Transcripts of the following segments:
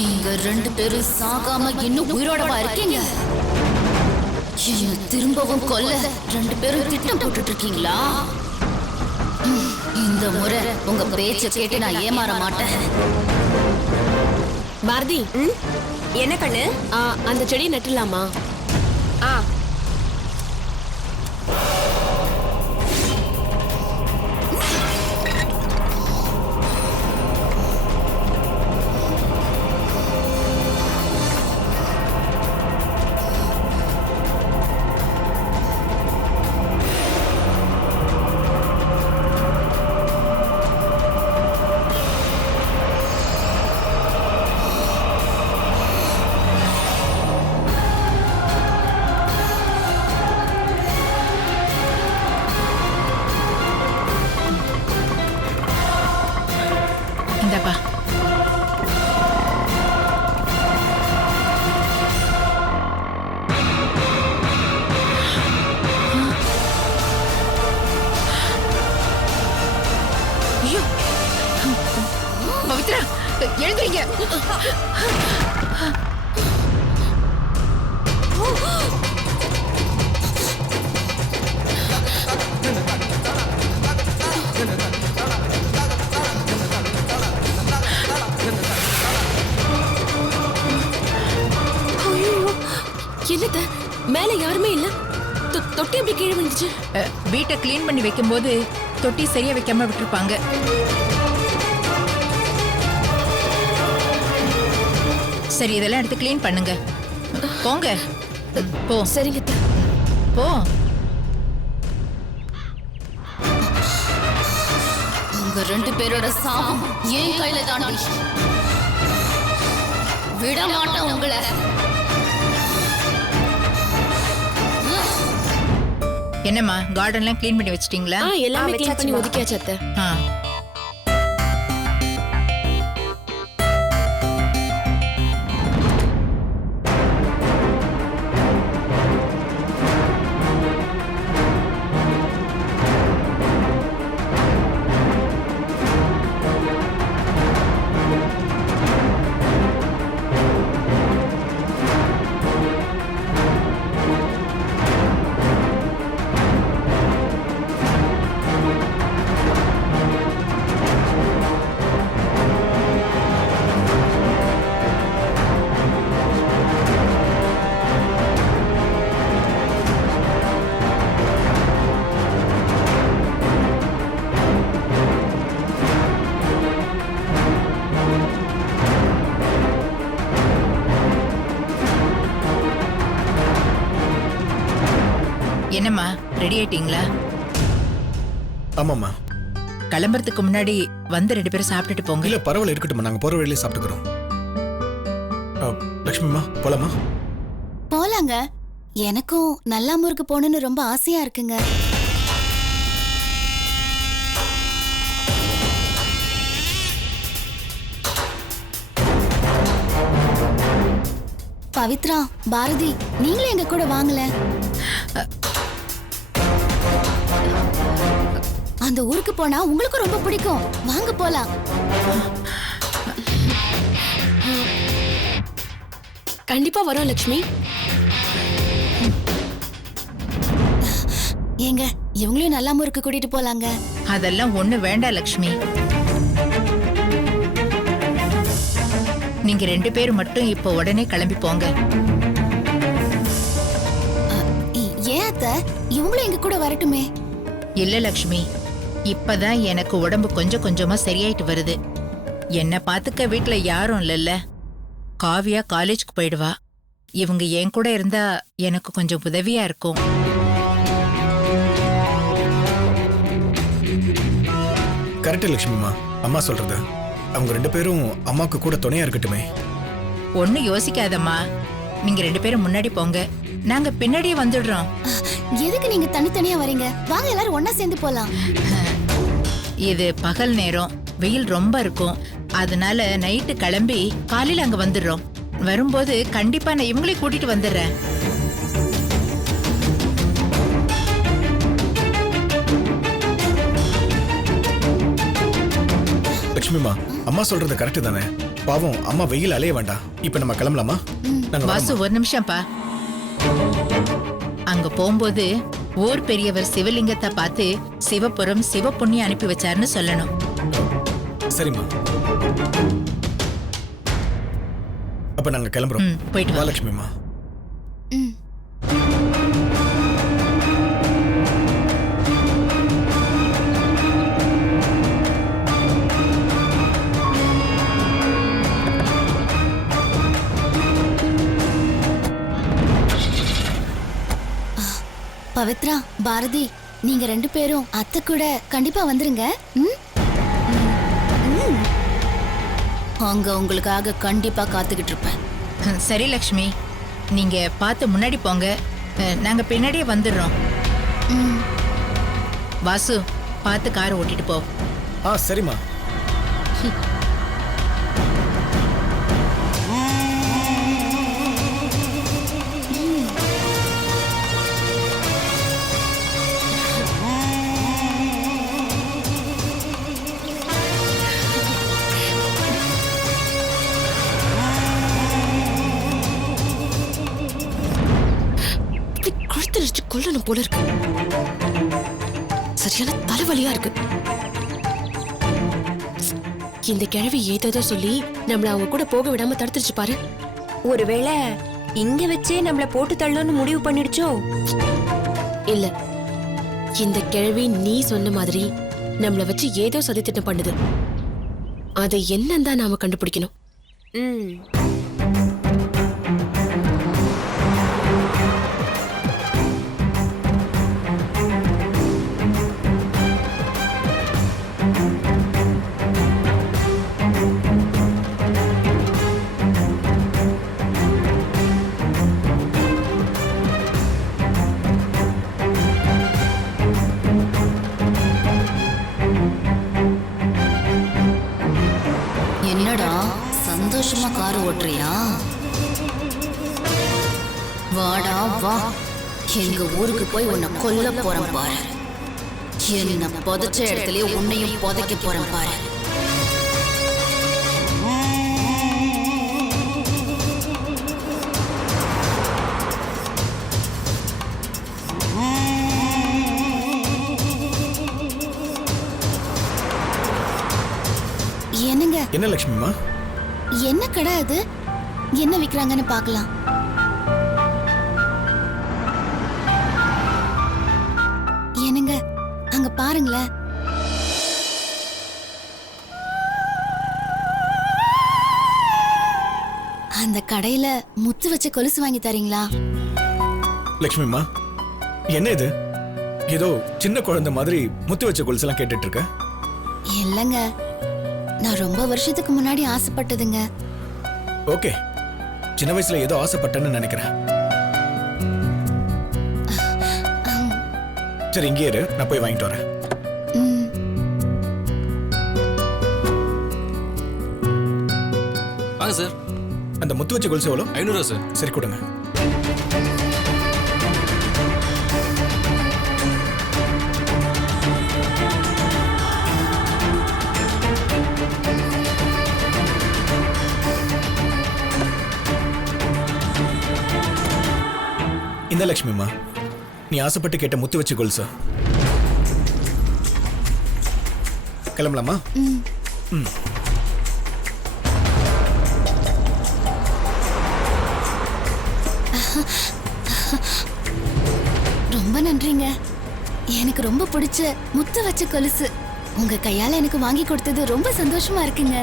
நீங்க ரெண்டு பேரும் சாகாம இன்னும் உயிரோடவா இருக்கீங்க? என்ன திரும்பவும் கொல்ல ரெண்டு பேரும் திட்டம் போட்டுட்டு இருக்கீங்களா? இந்த முறை உங்க பேச்ச கேட்டு நான் ஏமாற மாட்டேன். பாரதி, என்ன கண்ணு? அந்த செடியை நட்டுலாமா? ஆ இந்தப்பா. ஐயோ பவித்ரா, எழுந்துறீங்க. என்னத்த மேல யாருமே இல்ல, தொட்டி எப்படி கீழே விழுந்துச்சு? வீட்டை கிளீன் பண்ணி வைக்கும்போது தொட்டி சரியா வைக்காம விட்டுருப்பாங்க. சரி, இதெல்லாம் எடுத்து கிளீன் பண்ணுங்க. போங்க. போ. சரிங்க அத்தை. போ. உங்க ரெண்டு பேரோட சாபம் ஏன் கையில தாண்டி விட மாட்டேன் உங்களை. என்னம்மா, கார்டன்லாம் கிளீன் பண்ணி வச்சிட்டீங்களா? எல்லாமே கிளீன் பண்ணி ஒதுக்கியாச்சு அத்தை. என்னம்மா, ரெடி ஆயிட்டீங்களா? ஆமாம்மா. கிளம்புறதுக்கு முன்னாடி வந்து ரெண்டு பேரும் சாப்பிட்டுட்டு போங்க. இல்ல பரவாயில்ல, இருக்கட்டும். நாங்க போற வழியிலே சாப்பிட்டுக்கிறோம். லட்சுமிமா, போலாமா? போலாங்க. எனக்கும் நல்லாமூருக்கு போகணும்னு ரொம்ப ஆசையா இருக்குங்க. பவித்ரா, பாரதி, நீங்களும் எங்க கூட வாங்கல. அந்த ஊருக்கு போனா உங்களுக்கு ரொம்ப பிடிக்கும். வாங்க போலாம். கண்டிப்பா வரோம் லட்சுமி. ஏங்க, இவங்களையும் நல்லாமூருக்கு கூட்டிட்டு போலாங்க. அதெல்லாம் ஒண்ணு வேண்டாம் லட்சுமி. நீங்க ரெண்டு பேரும் மட்டும் இப்ப உடனே கிளம்பி போங்க. ஏன் அத்தை, இவங்களும் எங்க கூட வரட்டுமே? இல்ல லட்சுமி, இப்பதான் எனக்கு உடம்பு கொஞ்சம் கொஞ்சமா சரியாயிட்டு வருது. என்ன பாத்துக்க வீட்டுல யாரும் இல்லல்ல. காவியா காலேஜ்க்கு போயிடுவா. இவங்க என் கூட இருந்தா எனக்கு கொஞ்சம் உதவியா இருக்கும். கரெக்ட் லட்சுமிமா, அம்மா சொல்றது. அவங்க ரெண்டு பேரும் அம்மாவுக்கு கூட துணையா இருக்கட்டுமே. ஒண்ணு யோசிக்காதம்மா. நீங்க ரெண்டு பேரும் முன்னாடி போங்க, நாங்க பின்னாடியே வந்துடுறோம். எதுக்கு நீங்க தனித்தனியா வரீங்க? வாங்க, எல்லாரும் ஒன்னா சேர்ந்து போலாம். இது பகல் நேரம், வெயில் ரொம்ப இருக்கும். அதனால நைட்டு கிளம்பி காலையில அங்க வந்துடுறோம். வரும்போது கண்டிப்பா நான் இவங்களையும் கூட்டிட்டு வந்துடுறேன். லட்சுமிமா, அம்மா சொல்றது கரெக்ட் தானே? பாவம் அம்மா வெயில் அலைய வேண்டாம். இப்ப நம்ம கிளம்பலாமா? நாங்க வாசு வரோம்மா. ஒரு நிமிஷம்ப்பா. அங்க போகும்போது ஊர் பெரியவர் சிவலிங்கத்தை பார்த்து சிவபுரம் சிவபுண்ணியம் அனுப்பி வச்சாருன்னு சொல்லணும். சரிம்மா. அப்ப நாங்க கிளம்புறோம். போயிட்டு வா. லட்சுமிமா. ம். பவித்ரா, பாரதி, நீங்க 2 பேரும் அத்தை கூட கண்டிப்பா வந்துருங்க. ம்? அங்க உங்களுக்காக கண்டிப்பா காத்துக்கிட்டு இருப்பேன். சரி லக்ஷ்மி, நீங்க பார்த்து முன்னாடி போங்க, நாங்க பின்னாடியே வந்துடுறோம். ம். வாசு, பார்த்து கார் ஓட்டிட்டு போ. சரிம்மா. கழுத்தரிச்சு கொல்லணும் போல இருக்கு. சரியான தலைவலியா இருக்கு. இந்த கிழவி ஏதோ சொல்லி நம்மள அவங்க கூட போக விடாம தடுத்துருச்சு பாரு. ஒருவேளை இங்க வச்சே நம்மள போட்டு தள்ளணும்னு முடிவு பண்ணிடுச்சோ? இல்ல, இந்த கிழவி நீ சொன்ன மாதிரி நம்மள வச்சு ஏதோ சதித்திட்டம் பண்ணுது. அது என்னன்னு தான் நாம கண்டுபிடிக்கணும். ம். என்னடா சந்தோஷமா கார் ஓட்டுறியா? வாடா வா, எங்க ஊருக்கு போய் உன்னை கொல்ல போறேன் பாரு. என்ன புதைச்ச இடத்துலயே உன்னையும் புதைக்க போறேன் பாரு. என்னங்க? என்ன லட்சுமிமா? என்ன கடை அது? என்ன விக்கிறாங்கன்னு பார்க்கலாம். என்னங்க, அங்க பாருங்களேன். அந்த கடையில முத்து வச்ச கொலுசு வாங்கி தரீங்களா? லட்சுமிமா, என்ன இது? ஏதோ சின்ன குழந்தை மாதிரி முத்து வச்ச கொலுசெல்லாம் கேட்டுட்டு இருக்க? இல்லங்க, நான் ரொம்ப வருஷத்துக்கு முன்னாடி ஆசைப்பட்டதுங்க. ஓகே, சின்ன வயசுல ஏதோ ஆசைப்பட்டேன்னு நினைக்கிறேன். சரி, இங்கே இரு, நான் போய் வாங்கிட்டு வரேன். ம். வாங்க சார். அந்த முத்து வச்ச கொலுசு எவ்வளோ? 500 சார். சரி, கொடுங்க. இந்த லட்சுமிமா, நீ ஆசைப்பட்டு கேட்ட முத்து வச்சு கொலுசா? கிளம்பலாமா? ம். ரொம்ப நன்றிங்க. எனக்கு ரொம்ப பிடிச்ச முத்து வச்ச கொலுசு உங்க கையால எனக்கு வாங்கி கொடுத்தது ரொம்ப சந்தோஷமா இருக்குங்க.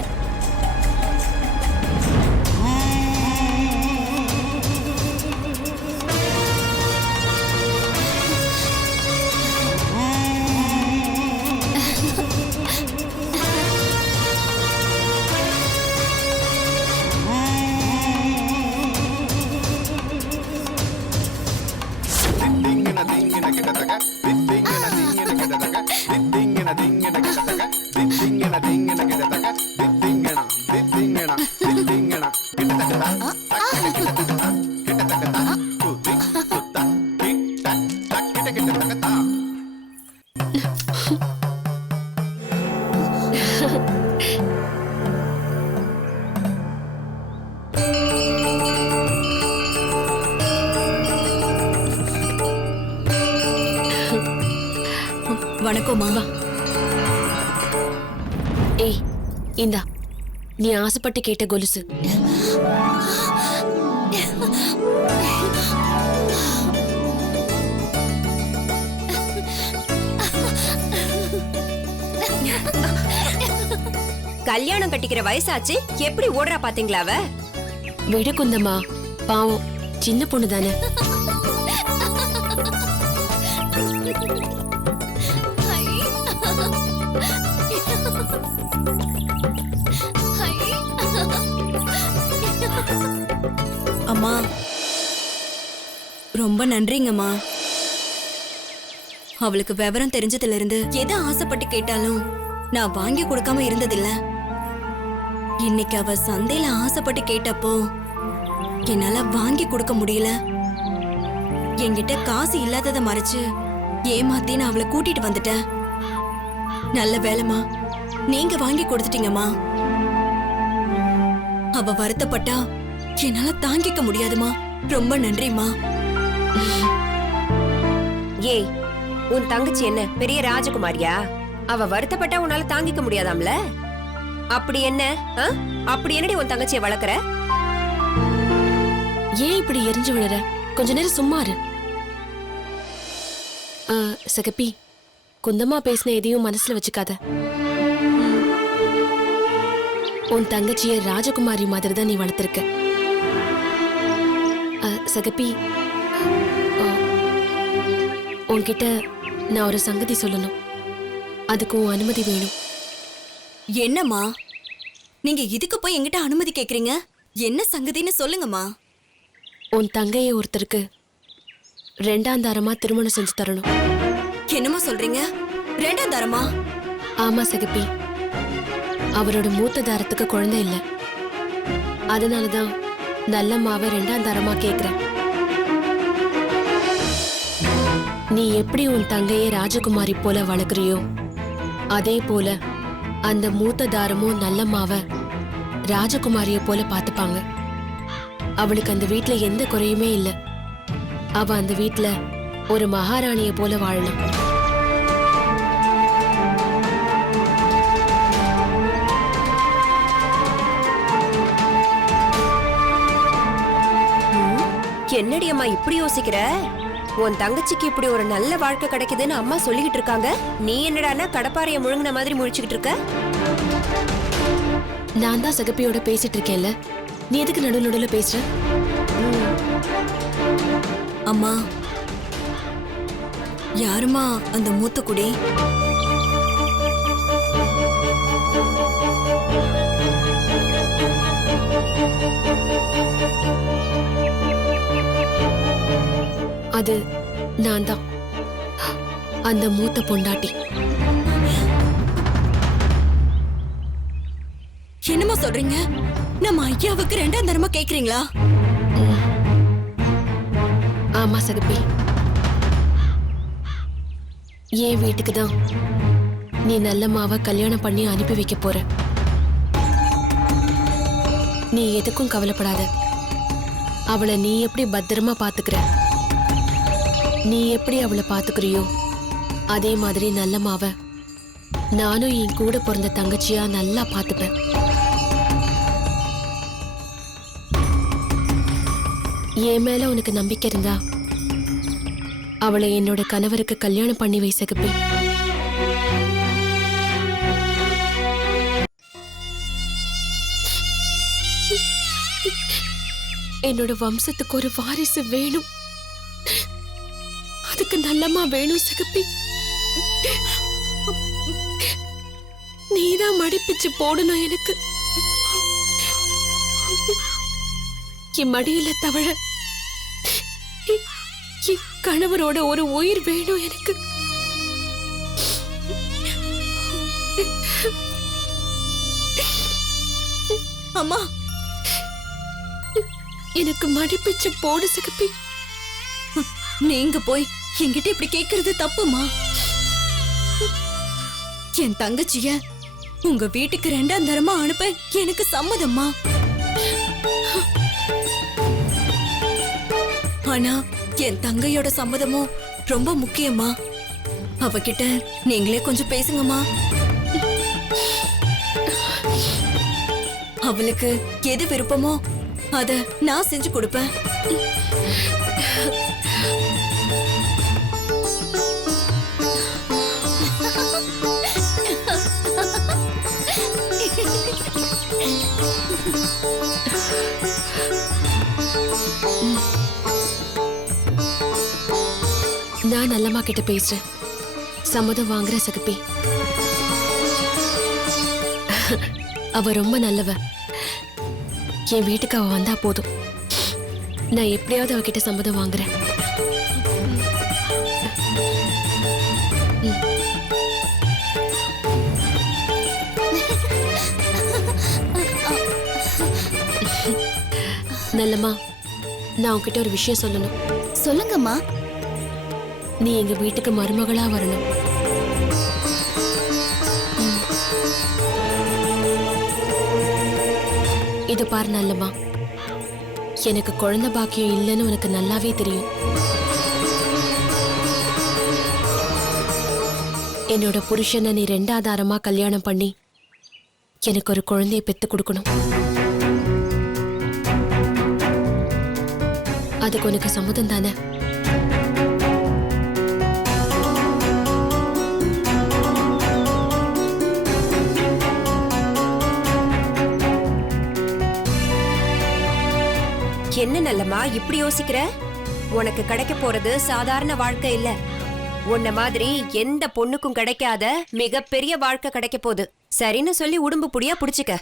வணக்கம்மா. ஏய் இந்தா, நீ ஆசைப்பட்டு கேட்ட கொலுசு. கல்யாணம் கட்டிக்கிற வயசாச்சு, எப்படி ஓடுறா பாத்தீங்களா அவ? விடு குந்தம்மா, பாவம் சின்ன பொண்ணு தானே. அம்மா ரொம்ப நன்றிங்கம்மா. அவளுக்கு விவரம் தெரிஞ்சதுல இருந்து எதை ஆசைப்பட்டு கேட்டாலும் நான் வாங்கி கொடுக்காம இருந்ததில்ல. இன்னைக்கு அவ சந்தையில ஆசைப்பட்டு கேட்டப்போ என்னால வாங்கி கொடுக்க முடியல. என்கிட்ட காசு இல்லாததை மறைச்சு ஏமாத்தி நான் அவளை கூட்டிட்டு வந்துட்டேன். நல்ல வேலைமா, நீங்க வாங்கி கொடுத்துட்டீங்கம்மா. அவ வருத்தப்பட்டா என்னால தாங்கிக்க முடியாதுமா. ரொம்ப நன்றிமா. ஏய், உன் தங்கச்சி என்ன பெரிய ராஜகுமாரியா? அவ வருத்தப்பட்டா உன்னால தாங்கிக்க முடியாதாம்ல? அப்படி என்ன? அப்படி என்னடி உன் தங்கச்சியை வளர்க்கற? ஏன் இப்படி எரிஞ்சு விழுற? கொஞ்ச நேரம் சும்மா இரு. சகப்பி, குந்தம்மா பேசின எதையும் மனசுல வச்சுக்காத. உன் தங்கச்சிய ராஜகுமாரி மாதிரி தான் நீ வளர்த்திருக்க. சகப்பி, உன்கிட்ட நான் ஒரு சங்கதி சொல்லணும். அதுக்கு உன் அனுமதி வேணும். என்னம்மா நீங்க இதுக்கு போய் என்கிட்ட அனுமதி கேக்குறீங்க? என்ன சங்கதின்னு சொல்லுங்கம்மா. உன் தங்கையை ஒருத்தருக்கு 2ஆம் தாரமா திருமணம் செஞ்சு தரணும். என்னம்மா சொல்றீங்க? 2ஆம் தாரமா? ஆமா சகப்பி, அவரோட மூத்த தாரத்துக்கு குழந்தை இல்ல. அதனாலதான் நல்லம்மாவை 2ஆம் தாரமா கேக்குறேன். நீ எப்படி உன் தங்கையை ராஜகுமாரி போல வளர்க்குறியோ அதே போல அந்த மூத்த தாரமும் நல்லம்மாவை ராஜகுமாரிய போல பாத்துப்பாங்க. அவளுக்கு அந்த வீட்ல எந்த குறையுமே இல்ல. அவ அந்த வீட்ல ஒரு மகாராணிய போல வாழலாம். என்னடி அம்மா இப்படி யோசிக்கிற? உன் தங்கச்சிக்கு இப்படி ஒரு நல்ல வாழ்க்கை கிடைக்குதுன்னு அம்மா சொல்லிக்கிட்டு இருக்காங்க. நீ என்னடான்னா கடப்பாறைய முழுங்கின மாதிரி முழிச்சுக்கிட்டு இருக்க? நான் தான் சகப்பியோட பேசிட்டு இருக்கேன்ல, நீ எதுக்கு நடுவுல பேசுற? அம்மா, யாருமா அந்த மூத்த குடி? அது நான் தான், அந்த மூத்த பொண்டாட்டி. என்னம்மா சொல்றீங்க? நம்ம ஐயாவுக்கு 2ஆம் தரமா கேக்குறீங்களா? ஆமா சகப்பி, என் வீட்டுக்கு தான் நீ நல்லம்மாவை கல்யாணம் பண்ணி அனுப்பி வைக்க போற. நீ எதுக்கும் கவலைப்படாத. அவளை நீ எப்படி பத்திரமா பாத்துக்கிற, நீ எப்படி அவளை பாத்துக்கிறியோ அதே மாதிரி நல்லம்மாவை நானும் என் கூட பிறந்த தங்கச்சியா நல்லா பாத்துப்பேன். என் மேல உனக்கு நம்பிக்கை இருந்தா அவளை என்னோட கணவருக்கு கல்யாணம் பண்ணி வை சகப்பி. என்னோட வம்சத்துக்கு ஒரு வாரிசு வேணும். அதுக்கு நல்லம்மா வேணும் சகப்பி. நீதான் மடிப்பிச்சு போடணும் எனக்கு. என் மடியில தவழ என் கணவரோட ஒரு உயிர் வேணும் எனக்கு. அம்மா, எனக்கு மடிப்பிச்சு போடு சகப்பி. நீங்க போய் என்கிட்ட இப்படி கேக்குறது தப்புமா. என் தங்கச்சிய உங்க வீட்டுக்கு 2ஆம் தரமா அனுப்ப எனக்கு சம்மதம்மா. ஆனா என் தங்கையோட சம்மதமும் ரொம்ப முக்கியமா. அவகிட்ட நீங்களே கொஞ்சம் பேசுங்கம்மா. அவளுக்கு எது விருப்பமோ அத நான் செஞ்சு கொடுப்பேன். நான் நல்லம்மா கிட்ட பேசுறேன். சம்மதம் வாங்குற சகப்பி. அவ ரொம்ப நல்லவ. என் வீட்டுக்கு அவ வந்தா போதும். நான் எப்படியாவது அவகிட்ட சம்மதம் வாங்குறேன். நல்லம்மா, நான் உன்கிட்ட ஒரு விஷயம் சொல்லணும். சொல்லுங்கம்மா. நீ எங்க வீட்டுக்கு மருமகளா வரணும். இது பாரு நல்லம்மா, எனக்கு குழந்தை பாக்கியம் இல்லைன்னு உனக்கு நல்லாவே தெரியும். என்னோட புருஷனை நீ ரெண்டாதாரமா கல்யாணம் பண்ணி எனக்கு ஒரு குழந்தைய பெத்து கொடுக்கணும். அதுக்கு உனக்கு சம்மதம் தானே? என்ன நல்லம்மா இப்படி யோசிக்கிற? உனக்கு கிடைக்க போறது சாதாரண வாழ்க்கை இல்ல. உன்ன மாதிரி எந்த பொண்ணுக்கும் கிடைக்காத மிகப்பெரிய வாழ்க்கை கிடைக்க போகுது. சரின்னு சொல்லி உடம்பு புடியா புடிச்சுக்க.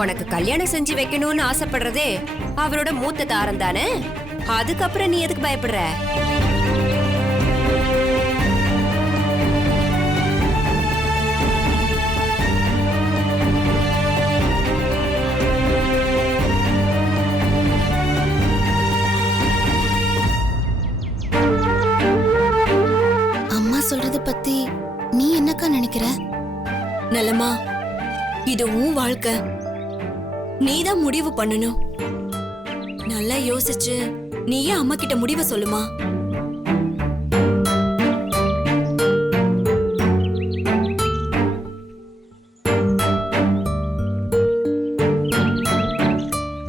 உனக்கு கல்யாணம் செஞ்சு வைக்கணும்னு ஆசைப்படுறதே அவரோட மூத்த தாரம் தானே. அதுக்கப்புறம் நீ எதுக்கு பயப்படுற? அம்மா சொல்றத பத்தி நீ என்னக்கா நினைக்கிற? நல்லம்மா, இது உன் வாழ்க்கை. நீதான் முடிவு பண்ணணும். நல்லா யோசிச்சு நீயே அம்மா கிட்ட முடிவை சொல்லுமா.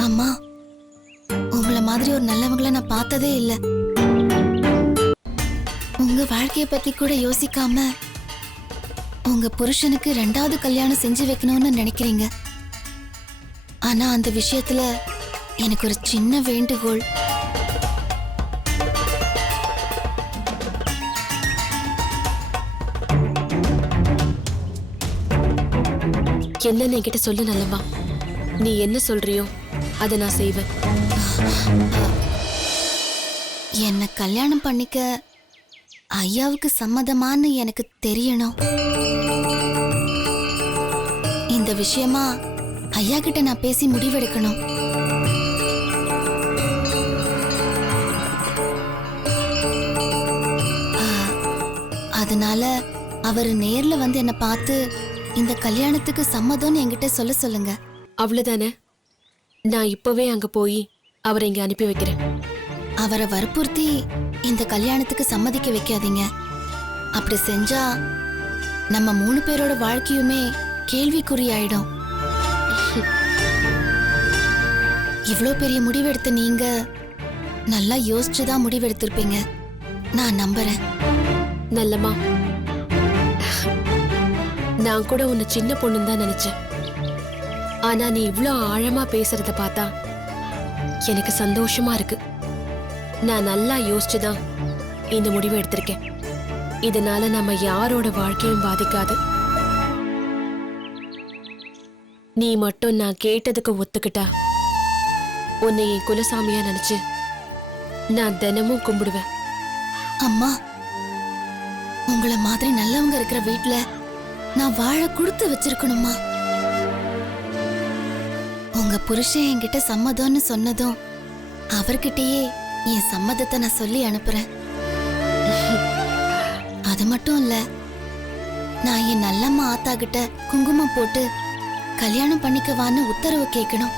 அம்மா, உங்கள மாதிரி ஒரு நல்லவங்கள நான் பார்த்ததே இல்ல. உங்க வாழ்க்கைய பத்தி கூட யோசிக்காம உங்க புருஷனுக்கு ரெண்டாவது கல்யாணம் செஞ்சு வைக்கணும்னு நினைக்கிறீங்க. ஆனா அந்த விஷயத்துல எனக்கு ஒரு சின்ன வேண்டுகோள். என்னன்னு என்கிட்ட சொல்லு நல்லம்மா. நீ என்ன சொல்றியோ அதை நான் செய்வேன். என்ன கல்யாணம் பண்ணிக்க ஐயாவுக்கு சம்மதமான்னு எனக்கு தெரியணும். இந்த விஷயமா ஐயா கிட்ட நான் பேசி முடிவெடுக்கணும். அதனால அவர் நேர்ல வந்து என்ன பார்த்து இந்த கல்யாணத்துக்கு சம்மதம்னு என்கிட்ட சொல்ல சொல்லுங்க. அவ்வளவுதானே? நான் இப்பவே அங்க போய் அவரை இங்க அனுப்பி வைக்கிறேன். அவரை வற்புறுத்தி இந்த கல்யாணத்துக்கு சம்மதிக்க வைக்காதீங்க. அப்படி செஞ்சா நம்ம 3 பேரோட வாழ்க்கையுமே கேள்விக்குறியாயிடும். இவ்ளோ பெரிய முடிவெடுத்த நீங்க நல்லா யோசிச்சுதான் முடிவெடுத்திருப்பீங்க. நான் நம்புறேன். நல்லம்மா, நான் கூட உன்னை சின்ன பொண்ணுன்னு தான் நினைச்சேன். ஆனா நீ இவ்ளோ ஆழமா பேசுறத பார்த்தா எனக்கு சந்தோஷமா இருக்கு. நான் நல்லா யோசிச்சுதான் இந்த முடிவை எடுத்திருக்கேன். இதனால நம்ம யாரோட வாழ்க்கையும் பாதிக்காது. நீ மட்டும் நான் கேட்டதுக்கு ஒத்துக்கிட்டா உன்னை என் குலசாமியா நினைச்சு நான் தினமும் கும்பிடுவேன். அம்மா, உங்களை மாதிரி நல்லவங்க இருக்கிற வீட்ல நான் வாழ கொடுத்து வச்சிருக்கணுமா? உங்க புருஷன் என்கிட்ட சம்மதம்னு சொன்னதும் அவர்கிட்டயே என் சம்மதத்தை நான் சொல்லி அனுப்புறேன். அது மட்டும் இல்ல, நான் என் நல்லம்மா ஆத்தா கிட்ட குங்குமம் போட்டு கல்யாணம் பண்ணிக்கவான்னு உத்தரவு கேட்கணும்.